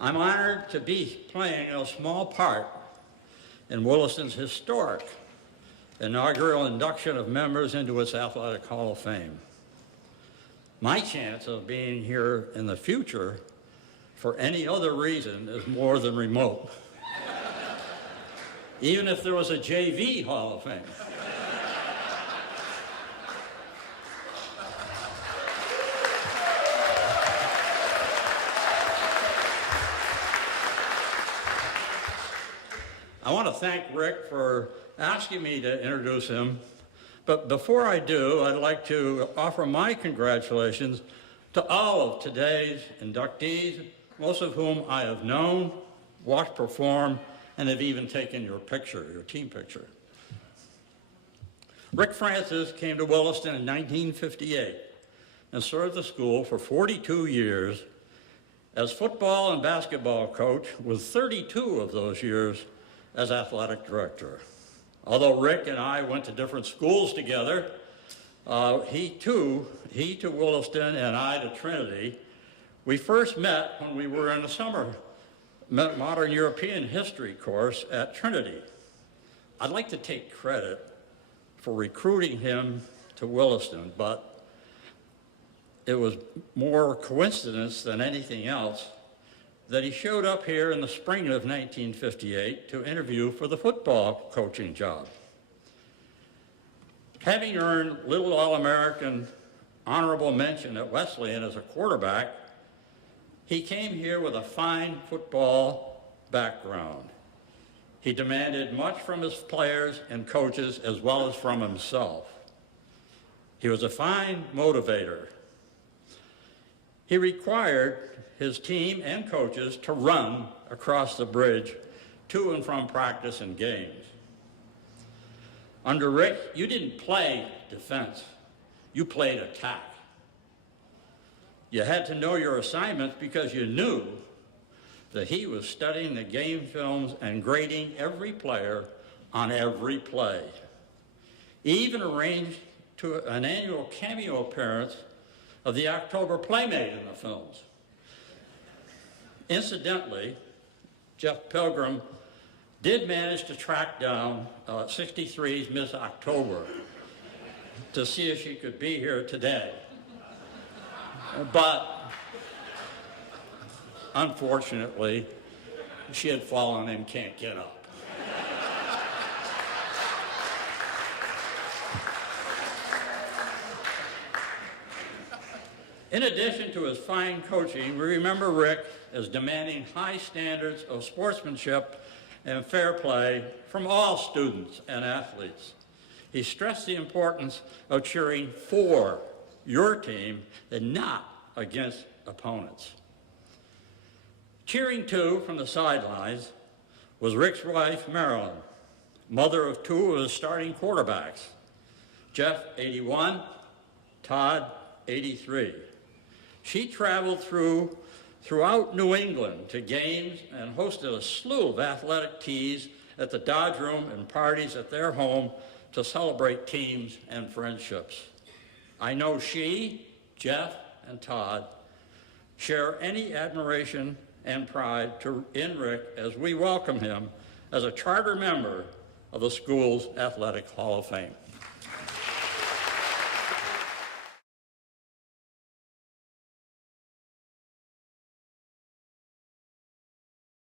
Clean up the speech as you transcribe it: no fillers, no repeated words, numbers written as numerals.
I'm honored to be playing a small part in Williston's historic inaugural induction of members into its Athletic Hall of Fame. My chance of being here in the future for any other reason is more than remote. Even if there was a JV Hall of Fame. I want to thank Rick for asking me to introduce him, but before I do, I'd like to offer my congratulations to all of today's inductees, most of whom I have known, watched perform, and have even taken your picture, your team picture. Rick Francis came to Williston in 1958 and served the school for 42 years as football and basketball coach, with 32 of those years as athletic director. Although Rick and I went to different schools together, he to Williston and I to Trinity. We first met when we were in a summer modern European history course at Trinity. I'd like to take credit for recruiting him to Williston, but it was more coincidence than anything else that he showed up here in the spring of 1958 to interview for the football coaching job. Having earned Little All-American honorable mention at Wesleyan as a quarterback, he came here with a fine football background. He demanded much from his players and coaches as well as from himself. He was a fine motivator. He required his team and coaches to run across the bridge to and from practice and games. Under Rick, you didn't play defense, you played attack. You had to know your assignments because you knew that he was studying the game films and grading every player on every play. He even arranged an annual cameo appearance of the October Playmate in the films. Incidentally, Jeff Pilgrim did manage to track down 63's Miss October to see if she could be here today. But unfortunately, she had fallen and can't get up. In addition to his fine coaching, we remember Rick as demanding high standards of sportsmanship and fair play from all students and athletes. He stressed the importance of cheering for your team and not against opponents. Cheering too from the sidelines was Rick's wife, Marilyn, mother of two of his starting quarterbacks, Jeff, 81, Todd, 83. She traveled throughout New England to games and hosted a slew of athletic teas at the Dodge Room and parties at their home to celebrate teams and friendships. I know she, Jeff, and Todd share any admiration and pride in Rick as we welcome him as a charter member of the school's Athletic Hall of Fame.